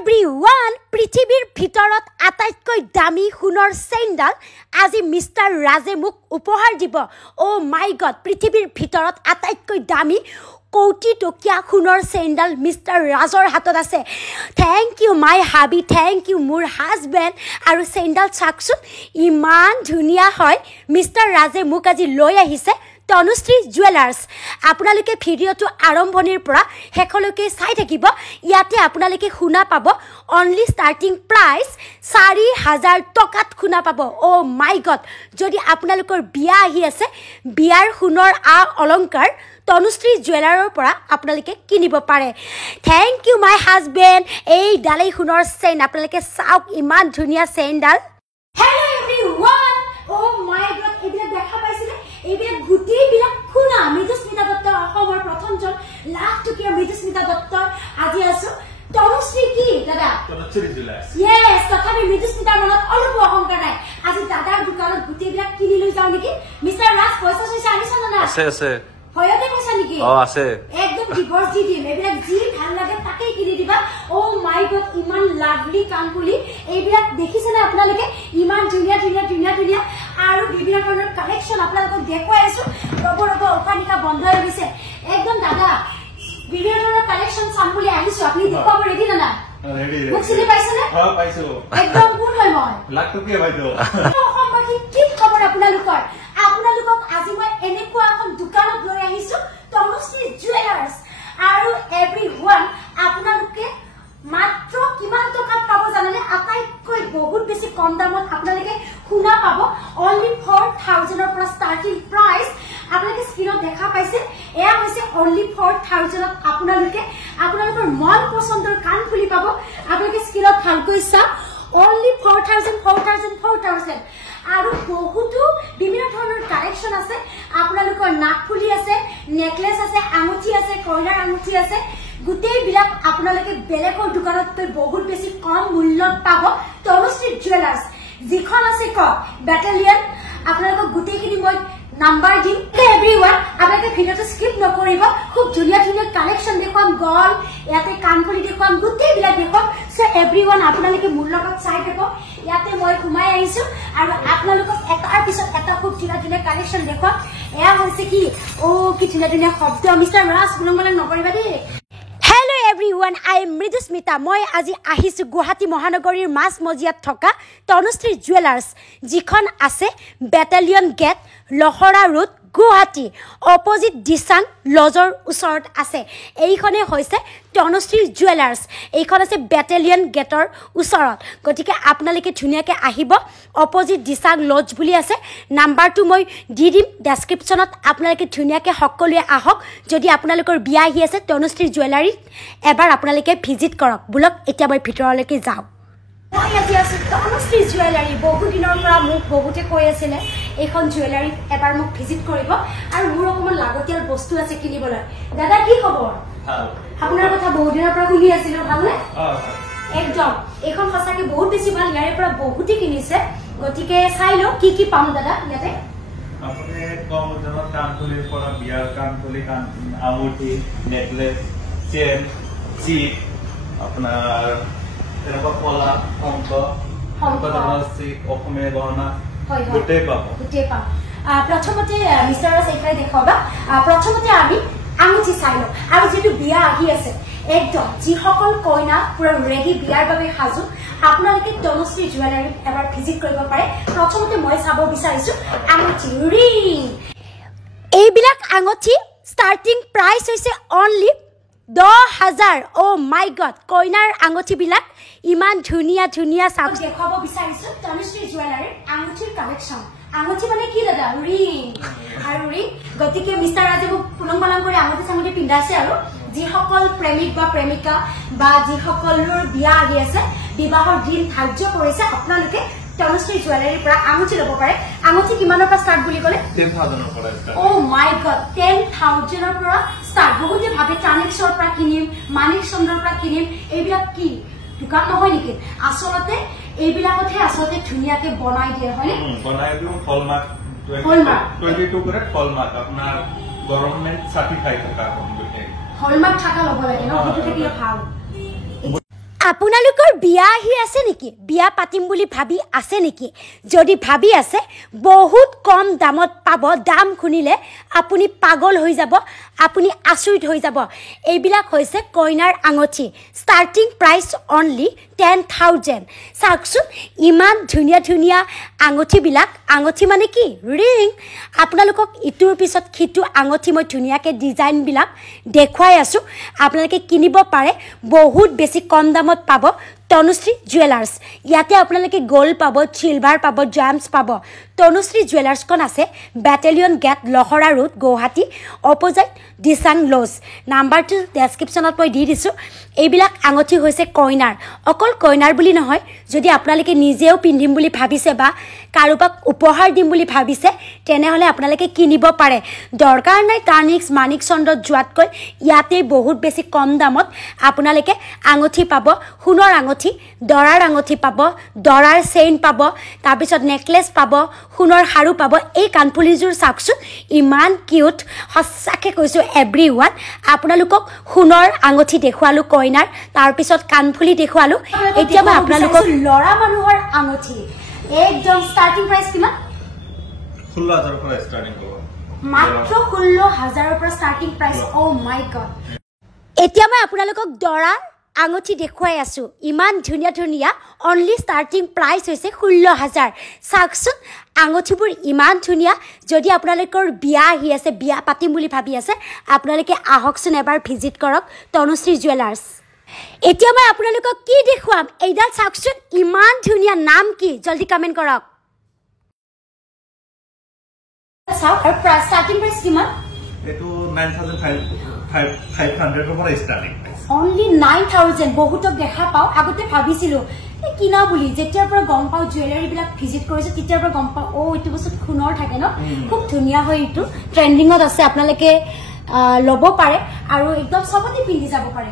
everyone, পৃথিৱীৰ ভিতৰত আটাইতকৈ দামী সোণৰ চেইনডাল আজি মিষ্টাৰ ৰাজে মোক উপহাৰ দিব। ও মাই গড, পৃথিৱীৰ ভিতৰত আটাইতকৈ দামী কোটি টকীয়া সোণৰ চেইনডাল মিষ্টাৰ ৰাজৰ হাতত আছে। থেংক ইউ মাই হাবি, থেংক ইউ মোৰ হাজবেণ্ড। আৰু চেইনডাল চাওকচোন ইমান ধুনীয়া হয়। মিষ্টাৰ ৰাজে মোক আজি লৈ আহিছে তনুশ্ৰী জুৱেলাৰ্ছ। আপোনালোকে ভিডিঅ'টো আৰম্ভণিৰ পৰা শেষলৈকে চাই থাকিব। ইয়াতে আপোনালোকে সোণা পাব অনলি ষ্টাৰ্টিং প্ৰাইচ 4,000 টকাত সোণা পাব। অ' মাই গড, যদি আপোনালোকৰ বিয়া আহি আছে, বিয়াৰ সোণৰ অলংকাৰ তনুশ্ৰী জুৱেলাৰৰ পৰা আপোনালোকে কিনিব পাৰে। Thank you my husband. এই ডালেই সোণৰ চেইন, আপোনালোকে চাওক ইমান ধুনীয়া চেইনডাল। হেল্ল' এভৰিৱান, অ' মাই গড, এইবিলাক দেখা পাইছিলে? এইবিলাক গোটেইবিলাক সোণা। মৃদুস্মিতা দত্ত, অসমৰ প্ৰথমজন লাখটকীয়া মৃদুস্মিতা দত্ত। আজি আছো তনুশ্ৰী কি দাদা? তনুশ্ৰী জুৱেলাৰ্ছ। ইয়েছ, তথাপি মৃদুস্মিতাৰ মনত অলপ অহংকাৰ নাই। আজি দাদাৰ দোকানত গোটেইবিলাক কিনি লৈ যাওঁ নেকি? মিষ্টাৰ ৰাজ, পইচা চইচা আনিছা নে নাই? আছে আছে। হয়তে কৈছা নেকি? আছে। একদম ডিভৰ্চ দি দিম। এইবিলাক যি ভাল লাগে তাকেই কিনি দিবা। অ' মাই গড, ইমান লাভলি কাণফুলি। এইবিলাক দেখিছেনে আপোনালোকে? ইমান ধুনীয়া ধুনীয়া ধুনীয়া ধুনীয়া আৰু বিভিন্ন ধৰণৰ কালেকশ্যন আপোনালোকক দেখুৱাই আছো। ৰ'ব ৰ'ব, উশাহ নিশাহ বন্ধ হৈ গৈছে একদম। দাদা, বিভিন্ন ধৰণৰ কালেকশ্যন চাম বুলি আহিছো। আপুনি দেখুৱাব ৰেডি নে নাই? মোক চিনি পাইছেনে? একদম কোন হয় মই? লাখটকীয়া বাইদেউ। অসমবাসী, কি খবৰ আপোনালোকৰ? আপোনালোকক আজি মই এনেকুৱা এখন দোকানত লৈ আহিছো, তনুশ্ৰী জুৱেলাৰ্ছ। আৰু এভৰিৱান, আপোনালোকে মাত্ৰ কিমান টকাত পাব জানেনে? আটাইতকৈ বহুত বেছি কম দামত আপোনালোকে সোণা পাব। অনলি 4,000ৰ পৰা ষ্টাৰ্টিং প্ৰাইচ। আপোনালোকে স্ক্ৰীনত দেখা পাইছে, এয়া হৈছে অনলি 4,000ত আপোনালোকে আপোনালোকৰ মন পচন্দৰ কাণফুলি পাব। আপোনালোকে স্ক্ৰীনত ভালকৈ চাওক, অনলি 4,000 আৰু বহুতো বিভিন্ন ধৰণৰ কালেকশ্যন আছে। আপোনালোকৰ নাকফুলি আছে, নেকলেছ আছে, আঙুঠি আছে, কইনাৰ আঙুঠি আছে। গোটেইবিলাক আপোনালোকে বেলেগৰ দোকানতকৈ বহুত বেছি কম মূল্যত পাব তনুশ্ৰী জুৱেলাৰ্ছ। যিখন আছে কওক বেটেলিয়ন, আপোনালোকক গোটেইখিনি মই নাম্বাৰ দিম। এভৰিৱান, আপোনালোকে ভিডিঅ'টো স্কিপ নকৰিব। খুব ধুনীয়া ধুনীয়া কালেকশ্যন দেখুৱাম, গল ইয়াতে কাণফুলি দেখুৱাম, গোটেইবিলাক দেখুৱাম। চ' এভৰিৱান, আপোনালোকে মোৰ লগত চাই থাকক। ইয়াতে মই সোমাই আহিছো আৰু আপোনালোকক এটাৰ পিছত এটা খুব ধুনীয়া ধুনীয়া কালেকশ্যন দেখুৱাম। এয়া হৈছে কি, অ' কি ধুনীয়া ধুনীয়া শব্দ। মিষ্টাৰ ৰাজ, কোনোবালে নকৰিবা দেই। Hello' everyone, I am Mridusmita. মই আজি আহিছোঁ গুৱাহাটী মহানগৰীৰ মাজমজিয়াত থকা তনুশ্ৰী জুৱেলাৰ্ছ, যিখন আছে battalion gate, Lahora road, Guwahati. Opposite Dichang লজৰ ওচৰত আছে। এইখনে হৈছে তনুশ্ৰী জুৱেলাৰ্ছ। এইখন আছে বেটেলিয়ন গেটৰ ওচৰত। গতিকে আপোনালোকে ধুনীয়াকৈ আহিব। অপজিট দিচাং লজ বুলি আছে। নাম্বাৰটো মই দি দিম ডেছক্ৰিপশ্যনত। আপোনালোকে ধুনীয়াকৈ সকলোৱে আহক। যদি আপোনালোকৰ বিয়া আহি আছে, তনুশ্ৰী জুৱেলাৰীত এবাৰ আপোনালোকে ভিজিট কৰক। বোলক এতিয়া মই ভিতৰলৈকে যাওঁ। মই আজি আছো তনুশ্ৰী জুৱেলাৰী। বহুদিনৰ পৰা মোক বহুতে কৈ আছিলে এইখন জুৱেলাৰীত এবাৰ মোক ভিজিট কৰিব, আৰু মোৰ অকণমান লাগতিয়াল বস্তু আছে কিনিবলৈ। দাদা, কি খবৰ? আপোনাৰ কথা বহুদিনৰ পৰা শুনি আছিলো। ভালনে? একদম। এইখন সঁচাকে বহুত বেছি ভাল। ইয়াৰে পৰা বহুতে কিনিছে। গতিকে চাই লওঁ কি কি পাম দাদা ইয়াতে। আপুনি কম ওজনৰ কাণফুলিৰ পৰা বিয়াৰ কাণফুলি, আঙুঠি, নেকলেছ, চেইন, চিপ, আপোনাৰ তেনেকুৱা কলা, শংখ, অসমীয়া গহনা গোটেই পাব। প্ৰথমতে মিষ্টাৰ ৰাজ এইফালে দেখুৱাবা। প্ৰথমতে আমি আঙুঠি চাই লওঁ। আৰু যিটো বিয়া আহি আছে, একদম যিসকল কইনা পুৰা ৰেডি বিয়াৰ বাবে সাজু, আপোনালোকে তনুশ্ৰী জুৱেলাৰীত এবাৰ ভিজিট কৰিব পাৰে। প্ৰথমতে মই চাব বিচাৰিছো আঙুঠি, ৰিং। এইবিলাক আঙুঠি ষ্টাৰ্টিং প্ৰাইচ হৈছে অনলি 10,000। অ' মাই গড, কইনাৰ আঙুঠিবিলাক ইমান ধুনীয়া ধুনীয়া। চাওক, দেখুৱাব বিচাৰিছো তনুশ্ৰী জুৱেলাৰীৰ আঙুঠিৰ কালেকশ্যন। আঙুঠি মানে কি দাদা? ৰিং। আৰু ৰিং। গতিকে মিষ্টাৰ ৰাজে মোক পুলং পালং কৰি আঙুঠি চাঙুঠি পিন্ধাইছে। আৰু যিসকল প্ৰেমিক বা প্ৰেমিকা বা যিসকলৰ বিয়া আহি আছে, বিবাহৰ দিন ধাৰ্য কৰিছে, আপোনালোকে তনুশ্ৰী জুৱেলাৰীৰ পৰা আঙুঠি ল'ব পাৰে। আঙুঠি কিমানৰ পৰা ষ্টাৰ্ট বুলি ক'লে? 10,000ৰ পৰা। অ' মাই গড, 10,000ৰ পৰা ষ্টাৰ্ট। বহুতে ভাবে ট্ৰানিক্সৰ পৰা কিনিম, মানিক চন্দ্ৰৰ পৰা কিনিম। এইবিলাক কি দোকান নহয় নেকি? আচলতে এইবিলাকতহে আচলতে ধুনীয়াকে বনাই দিয়ে, হয়? বনাই দিওঁ। হলমাৰ্ক 22 কৰে। হলমাৰ্ক আপোনাৰ গভৰ্ণমেণ্ট চাৰ্টিফাই থকা। হলমাৰ্ক থকা ল'ব লাগে ন? সেইটো থাকিলে ভাল। আপোনালোকৰ বিয়া আহি আছে নেকি বিয়া পাতিম বুলি ভাবি আছে নেকি যদি ভাবি আছে বহুত কম দামত পাব দাম শুনিলে আপুনি পাগল হৈ যাব আপুনি আচৰিত হৈ যাব এইবিলাক হৈছে কইনাৰ আঙঠি ষ্টাৰ্টিং প্ৰাইস অনলি 10,000 চাওকচোন ইমান ধুনীয়া ধুনীয়া আঙঠি মানে কি ৰিং আপোনালোকক ইটোৰ পিছত খিটো আঙঠি মই ধুনীয়াকৈ ডিজাইনবিলাক দেখুৱাই আছো আপোনালোকে কিনিব পাৰে বহুত বেছি কম দামত পাব তনুশ্ৰী জুৱেলাৰ্ছ ইয়াতে আপোনালোকে গোল্ড পাব সিলভাৰ পাব জামছ পাব তনুশ্ৰী জুৱেলাৰ্ছখন আছে battalion gate Lahora road Guwahati opposite Dichang lodge নাম্বাৰটো ডেছক্ৰিপশ্যনত মই দি দিছোঁ এইবিলাক আঙঠি হৈছে কইনাৰ অকল কইনাৰ বুলি নহয় যদি আপোনালোকে নিজেও পিন্ধিম বুলি ভাবিছে বা কাৰোবাক উপহাৰ দিম বুলি ভাবিছে তেনেহ'লে আপোনালোকে কিনিব পাৰে দৰকাৰ নাই টাৰ্নিক্স মানিক চন্দ্ৰত যোৱাতকৈ ইয়াতে বহুত বেছি কম দামত আপোনালোকে আঙঠি পাব সোণৰ আঙঠি দৰাৰ আঙঠি পাব দৰাৰ চেইন পাব তাৰপিছত নেকলেছ পাব সোণৰ হাৰু পাব এই কাণফুলিযোৰ চাওকচোন ইমান কিউট সঁচাকৈ কৈছোঁ এভৰিৱান আপোনালোকক সোণৰ আঙঠি দেখুৱালোঁ কইনাৰ তাৰপিছত কাণফুলি দেখুৱালোঁ এতিয়া মই আপোনালোকক ল'ৰা মানুহৰ আঙঠি একদম ষ্টাৰ্টিং প্ৰাইস কিমান 16,000 পৰা ষ্টাৰ্টিং হ'ব মাত্ৰ 16,000 পৰা ষ্টাৰ্টিং প্ৰাইস ও মাই গড এতিয়া মই আপোনালোকক দৰাৰ আঙঠি দেখুৱাই আছো ইমান ধুনীয়া ধুনীয়া অনলি ষ্টাৰ্টিং প্ৰাইস হৈছে 16,000 চাওকচোন আঙঠিবোৰ ইমান ধুনীয়া যদি আপোনালোকৰ বিয়া আহি আছে বিয়া পাতিম বুলি ভাবি আছে আপোনালোকে আহকচোন এবাৰ ভিজিট কৰক তনুশ্ৰী জুৱেলাৰ্ছ এতিয়া মই আপোনালোকক কি দেখুৱাম এইডাল চাওকচোন ইমান ধুনীয়া নাম কি জলদি কমেণ্ট কৰক চাওক আৰু ষ্টাৰ্টিং প্ৰাইস কিমান এটো 9,500 পৰা ষ্টাৰ্টিং only 9,000 বহুতক দেখা পাও আগতে ভাবিছিলো কিনা বুলি যেতিয়াৰ পৰা গম পাও জুৱেলাৰী বিলাক ভিজিট কৰিছে তেতিয়াৰ পৰা গম পাও ও ইটো বস্তু খুনৰ থাকে ন খুব ধুনীয়া হয় ইটো ট্ৰেন্ডিংত আছে আপোনালোকে লব পাৰে আৰু একদম সবতে পিন্ধি যাব পাৰে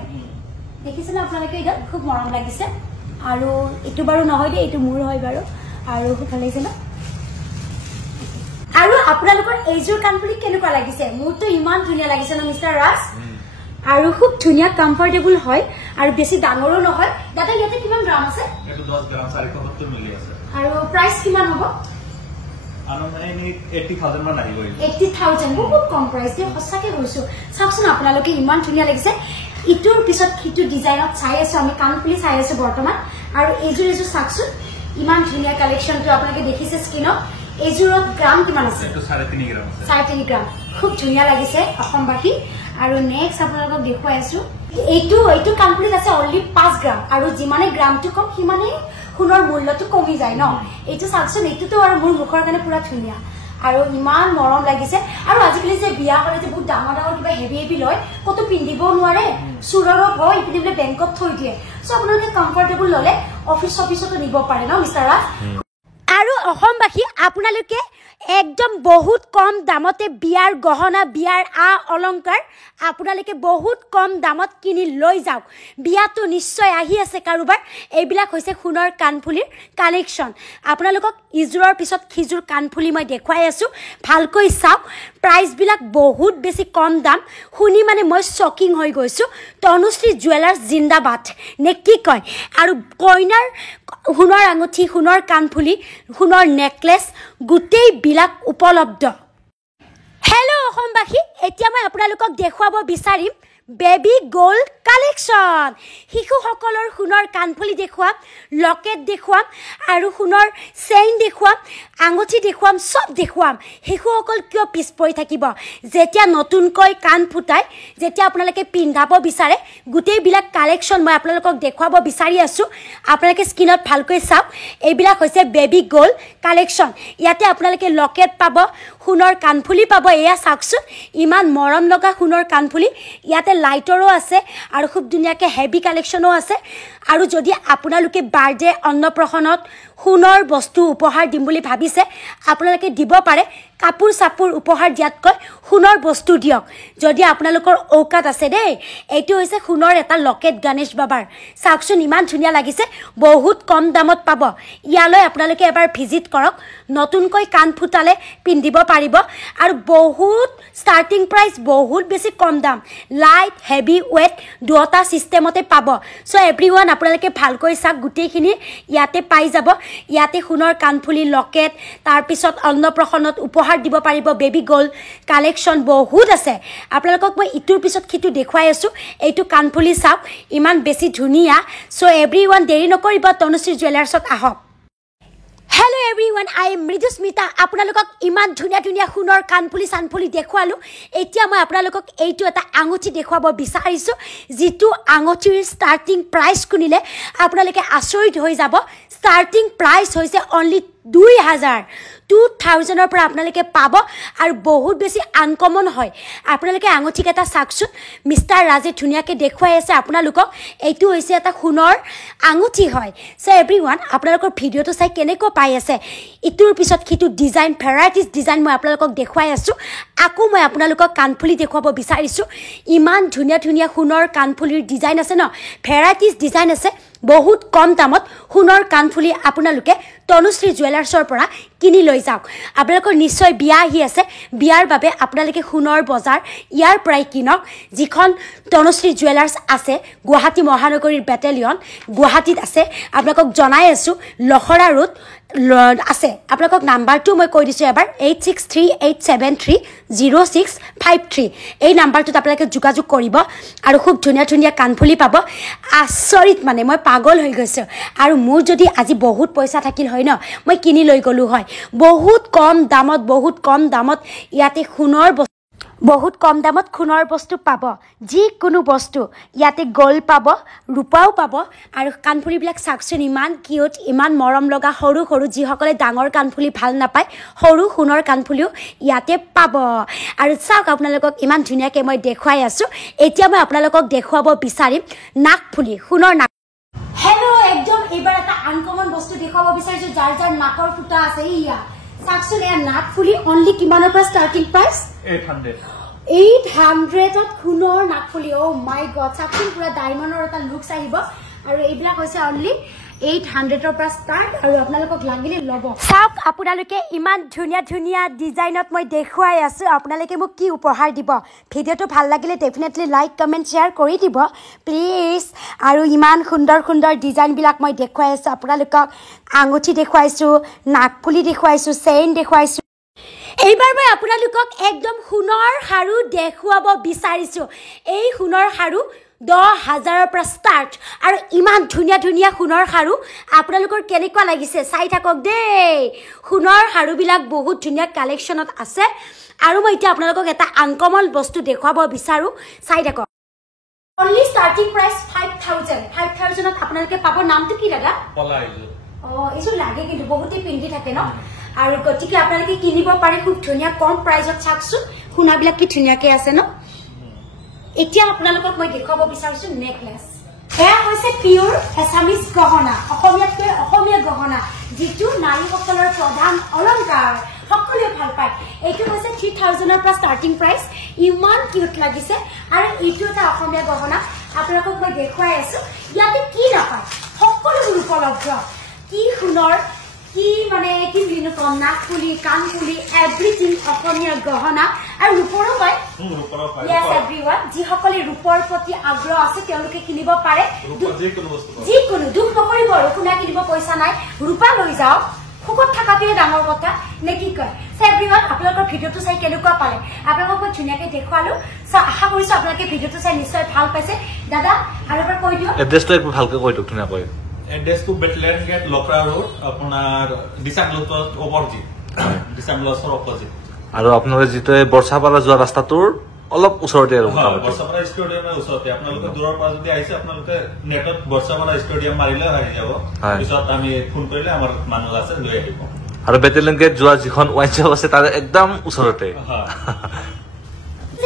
দেখিছেন আপোনালোকে এটা খুব মৰম লাগিছে আৰু ইটো বাৰু নহয় দে ইটো মোৰ হয় বাৰু আৰু খুব ভাল লাগিছে ন আৰু আপোনালোকৰ এইযোৰ কাণফুলি কেনেকুৱা লাগিছে মোৰটো ইমান ধুনীয়া লাগিছে ন মিস্টাৰ ৰাজ আৰু খুব ধুনীয়া কমফৰ্টেবল হয় আৰু বেছি ডাঙৰো নহয় দাদা ইয়াতে কিমান গ্ৰাম আছে এটো 10 গ্ৰাম 470 মিলি আছে আৰু প্ৰাইস কিমান হ'ব আনুমানিক 80,000 মান আহিব 80,000 বহুত কম প্ৰাইস দিয়ে সঁচাকৈ কৈছো চাওকচোন আপোনালোকে ইমান ধুনীয়া লাগিছে ইটোৰ পিছত খিটো ডিজাইনত চাই আছে আমি কাণফুলি চাই আছে বৰ্তমান আৰু এইযোৰ চাওকচোন ইমান ধুনীয়া কালেকশনটো আপোনালোকে দেখিছে স্ক্ৰিনত এইযোৰত গ্ৰাম কিমান আছে এটো 3.5 গ্ৰাম আছে 3.5 গ্ৰাম খুব ধুনীয়া লাগিছে অসমবাসী আৰু নেক্সট আপোনালোকক দেখুৱাই আছো এইটো কাণফুলিত আছে অনলি 5 গ্ৰাম আৰু যিমানে গ্ৰামটো কম সিমানে সোণৰ মূল্যটো কমি যায় ন এইটো চাওকচোন এইটোতো আৰু মোৰ মুখৰ কাৰণে পুৰা ধুনীয়া আৰু ইমান মৰম লাগিছে আৰু আজিকালি যে বিয়া হ'লে যে বহুত ডাঙৰ ডাঙৰ কিবা হেভি লয় কত পিন্ধিব নোৱাৰে চুৰৰ হয় ইপিনে বেংকত থৈ দিয়ে সো আপোনালোকে কমফৰ্টেবল ললে অফিচতো নিব পাৰে ন মিস্টাৰ ৰাজ আৰু অসমবাসী আপোনালোকে একদম বহুত কম দামতে বিয়াৰ গহনা বিয়াৰ অলংকাৰ আপোনালোকে বহুত কম দামত কিনি লৈ যাওক বিয়াটো নিশ্চয় আহি আছে কাৰোবাৰ এইবিলাক হৈছে সোণৰ কাণফুলিৰ কালেকশন আপোনালোকক ইজোৰৰ পিছত খিজুৰ কাণফুলি মই দেখুৱাই আছো ভালকৈ চাওক প্ৰাইস বিলাক বহুত বেছি কম দাম শুনি মানে মই শকিং হৈ গৈছো তনুশ্ৰী জুৱেলাৰ্ছ জিন্দাবাদ নে কি কয় আৰু কইনাৰ সোণৰ আঙঠি সোণৰ কাণফুলি সোণৰ নেকলেছ গোটেই বিলাক উপলব্ধ হেল্ল অসমবাসী এতিয়া মই আপোনালোকক দেখুৱাব বিচাৰিম বেবি গোল্ড কালেকশন শিশুসকলৰ সোণৰ কাণফুলি দেখুৱাম লকেট দেখুৱাম আৰু সোণৰ চেইন দেখুৱাম আঙঠি দেখুৱাম সব দেখুৱাম শিশুসকল কিয় পিছ পৰি থাকিব যেতিয়া নতুনকৈ কাণ ফুটাই যেতিয়া আপোনালোকে পিন্ধাব বিচাৰে গোটেইবিলাক কালেকশন মই আপোনালোকক দেখুৱাব বিচাৰি আছো আপোনালোকে স্ক্ৰিনত ভালকৈ চাওক এইবিলাক হৈছে বেবি গোল্ড কালেকশন ইয়াতে আপোনালোকে লকেট পাব সোণৰ কাণফুলি পাব এয়া চাওকচোন ইমান মৰম লগা সোণৰ কাণফুলি ইয়াতে লাইটৰো আছে আৰু খুব ধুনীয়াকৈ হেভি কালেকশনো আছে আৰু যদি আপোনালোকে বাৰ্থডে অন্নপ্ৰসনত সোণৰ বস্তু উপহাৰ দিম বুলি ভাবিছে আপোনালোকে দিব পাৰে কাপোৰ চাপোৰ উপহাৰ দিয়াতকৈ সোণৰ বস্তু দিয়ক যদি আপোনালোকৰ ঔকাত আছে দেই এইটো হৈছে সোণৰ এটা লকেট গণেশ বাবাৰ চাওকচোন ইমান ধুনীয়া লাগিছে বহুত কম দামত পাব ইয়ালৈ আপোনালোকে এবাৰ ভিজিট কৰক নতুনকৈ কাণ ফুটালে পিন্ধিব পাৰিব আৰু বহুত ষ্টাৰ্টিং প্ৰাইচ বহুত বেছি কম দাম লাইট হেভি ৱেট দুটা সিস্টেমতে পাব সো এভৰিওয়ান আপোনালোকে ভালকৈ চাক গুটেইখিনি ইয়াতে পাই যাব ইয়াতে সোণৰ কাণফুলি লকেট তাৰ পিছত অন্নপ্ৰসনত উপহাৰ দিব পাৰিব বেবি গোল্ড কালেকশন বহুত আছে আপোনালোকক মই ইটোৰ পিছত খিটো দেখুৱাই আছো এইটো কাণফুলি চাওক ইমান বেছি ধুনিয়া সো এভৰিওয়ান দেৰি নকৰিব তনুশ্ৰী জুৱেলাৰ্ছত আহক Hello everyone, I am Mridusmita. আপোনালোকক ইমান ধুনিয়া ধুনিয়া সোণৰ কাণফুলি সানফুলি দেখুৱালো এতিয়া মই আপোনালোকক এইটো এটা আঙুঠি দেখুৱাব বিচাৰিছো যিটো আঙুঠিৰ ষ্টাৰ্টিং প্ৰাইস শুনিলে আপোনালোকে আচৰিত হৈ যাব ষ্টাৰ্টিং প্ৰাইস হৈছে only 2000 পৰা আপোনালোকে পাব আৰু বহুত বেছি আনকমন হয় আপোনালোকে আঙুঠি এটা চাকচোন মিস্টাৰ ৰাজে ধুনিয়াকে দেখুৱাই আছে আপোনালোকক এইটো হৈছে এটা সোণৰ আঙুঠি হয় সো এভৰিওয়ান আপোনালোকৰ ভিডিওটো চাই কেনেকৈ পাই আছে ইটোৰ পিছত কিটো ডিজাইন ভেৰাইটিজ ডিজাইন মই আপোনালোকক দেখুৱাই আছো আকো মই আপোনালোকক কাণফুলি দেখুৱাব বিচাৰিছো ইমান ধুনিয়া ধুনিয়া সোণৰ কাণফুলিৰ ডিজাইন আছে ন ভেৰাইটিজ ডিজাইন আছে বহুত কম দামত সোণৰ কাণফুলি আপোনালোকে তনুশ্ৰী জুৱেলাৰ্ছৰ পৰা কিনি লৈ যাওক আপোনালোকৰ নিশ্চয় বিয়া আহি আছে বিয়াৰ বাবে আপোনালোকে সোণৰ বজাৰ ইয়াৰ পৰাই কিনক যিখন তনুশ্ৰী জুৱেলাৰ্ছ আছে গুৱাহাটী মহানগৰীৰ বেটেলিয়ন গুৱাহাটীত আছে আপোনালোকক জনাই আছো লখৰা ৰোড আছে আপোনালোকক নাম্বাৰটো মই কৈ দিছো এবাৰ 8638730653 এই নাম্বাৰটোত আপোনালোকে যোগাযোগ কৰিব আৰু খুব ধুনিয়া ধুনিয়া কাণফুলি পাব আচৰিত মানে মই পাগল হৈ গৈছো আৰু মোৰ যদি আজি বহুত পইচা থাকিল হয় ন মই কিনি লৈ গলো হয় বহুত কম দামত ইয়াতে সোণৰ বহুত কম দামত সোণৰ বস্তু পাব যিকোনো বস্তু ইয়াতে গোল্ড পাব ৰূপাও পাব আৰু কাণফুলিবিলাক চাকচোন ইমান কিউট ইমান মৰম লগা সৰু সৰু যিসকলে ডাঙৰ কাণফুলি ভাল নাপায় সৰু সোণৰ কাণফুলিও ইয়াতে পাব আৰু চাওক আপোনালোকক ইমান ধুনিয়াকৈ মই দেখুৱাই আছো এতিয়া মই আপোনালোকক দেখুৱাব বিচাৰিম নাকফুলি সোণৰ নাক হেল্ল' একদম এবাৰ এটা আনকমন বস্তু দেখুৱাব বিচাৰিছো যাৰ যাৰ নাকৰ ফুটা আছে ইয়া চাকচোন এয়া নাকফুলি অনলি কিমানৰ পৰা ষ্টাৰ্টিং প্ৰাইস 800 ত সোণৰ নাকফুলি ও মাই গড চাকচোন পুৰা ডায়মণ্ডৰ এটা লুকস আহিব আৰু এইবিলাক হৈছে অনলি 800 ৰ পৰা ষ্টাৰ্ট আৰু আপোনালোকক লাগিলে লব চাওক আপোনালোকে ইমান ধুনিয়া ধুনিয়া ডিজাইনত মই দেখুৱাই আছো আপোনালোকে মোক কি উপহাৰ দিব ভিডিওটো ভাল লাগিলে ডেফিনেটলি লাইক কমেন্ট শেয়াৰ কৰি দিব প্লিজ আৰু ইমান সুন্দৰ সুন্দৰ ডিজাইন বিলাক মই দেখুৱাই আছো আপোনালোকক আঙুঠি দেখুৱাইছো নাকফুলি দেখুৱাইছো চেইন দেখুৱাইছো এইবাৰ মই আপোনালোকক একদম সোণৰ হাৰু দেখুৱাব বিচাৰিছো এই সোণৰ হাৰু 10000 পৰা ষ্টাৰ্ট আৰু ইমান ধুনিয়া ধুনিয়া সোণৰ হাৰু আপোনালোকৰ কেনেকুৱা লাগিছে চাই থাকক দেই সোণৰ হাৰুবিলাক বহুত ধুনিয়া কালেকশনত আছে আৰু মই এতিয়া আপোনালোকক এটা আনকমন বস্তু দেখুৱাব বিচাৰো চাই থাকক অনলি ষ্টাৰ্টিং প্ৰাইস 5000 ত আপোনালোকে পাব নামটো কি দাদা পলাইলো এইটো লাগে কিন্তু বহুতেই পিন্ধি থাকে ন আৰু গতিকে আপোনালোকে কিনিব পাৰে খুব ধুনিয়া কম প্ৰাইজত চাকচোন সোণাবিলাক কি ধুনিয়াকে আছে ন এতিয়া আপোনালোকক মই দেখুৱাব বিচাৰিছো নেকলেস এয়া হৈছে পিওৰ এছামিজ গহনা অসমীয়া গহনা যিটো নাৰীসকলৰ প্ৰধান অলংকাৰ সকলোৱে ভাল পায় এইটো হৈছে 3000 ৰ পৰা ষ্টাৰ্টিং প্ৰাইস ইমান কিউট লাগিছে আৰু এইটো এটা অসমীয়া গহনা আপোনালোকক মই দেখুৱাই আছো ইয়াতে কি নাপায় সকলোবোৰ উপলব্ধ কি সোণৰ কি মানে কি বিনো নাকফুলি কাণফুলি এভৰিথিং অসমীয়া গহনা আৰু ৰূপৰো পায় yes everyone যিসকলে ৰূপৰ প্ৰতি আগ্ৰহ আছে তেওঁলোকে কিনিব পাৰে যিকোনো দুখ নকৰিব ৰূপনা কিনিব পইচা নাই ৰূপা লৈ যাও খুকত থাকাটোৱে ডাঙৰ কথা নে কি কয় everyone আপোনালোকৰ ভিডিওটো চাই কেনেকুৱা পালে আপোনালোকক মই ধুনিয়াকৈ দেখুৱালো আশা কৰিছো আপোনালোকে ভিডিওটো চাই নিশ্চয় ভাল পাইছে দাদা আৰু এবাৰ কৈ দিও এড্ৰেছটো একটু ভালকৈ কৈ দিও ধুনিয়াকৈ एड्रेस टू बेटलेन गेट लखरा रोड अपनार डिसामलसर अपोजिट डिसामलसर अपोजिट আৰু আপোনালোকে যেতে বৰ্ষাপাৰা যোৱা ৰাস্তাটোৰ অলপ ওচৰতে আৰু বৰ্ষাপাৰা ষ্টেডিয়ামৰ ওচৰতে আপোনালোকে দূৰৰ পৰা যদি আহিছে আপোনালোকে নেটত বৰ্ষাপাৰা ষ্টেডিয়াম মাৰিলে আহি যাব পিছত আমি ফোন কৰিলে আমাৰ মানুহ আছে লৈ আহিব আৰু বেটেলিয়ন গেট যোৱা যিখন ওয়াইন শপ আছে তাৰ একদম ওচৰতে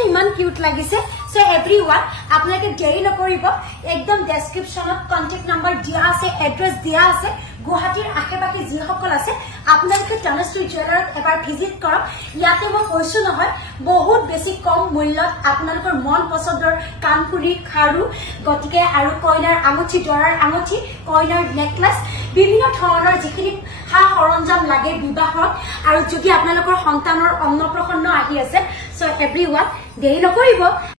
ইমান কিউট লাগিছে সো এভৰিওৱান আপোনালোকে দেৰি নকৰিব একদম ডেসক্ৰিপশনত কন্টাক্ট নাম্বাৰ দিয়া আছে এড্ৰেছ দিয়া আছে গুৱাহাটীৰ আশেপাশে যিসকল আছে আপোনালোকে তনুশ্ৰী জুৱেলাৰত এবাৰ ভিজিট কৰক ইয়াতে মই কৈছো নহয় বহুত বেছি কম মূল্যত আপোনালোকৰ মন পছন্দৰ কানপুৰী খাৰু গতিকে আৰু কইনাৰ আঙুঠি দৰাৰ আঙুঠি কইনাৰ নেকলেছ বিভিন্ন ধৰণৰ যিখিনি হা সৰঞ্জাম লাগে বিবাহত আৰু যদি আপোনালোকৰ সন্তানৰ অন্নপ্ৰসন্ন আহি আছে সো এভৰিওৱান দেৰি নকৰিব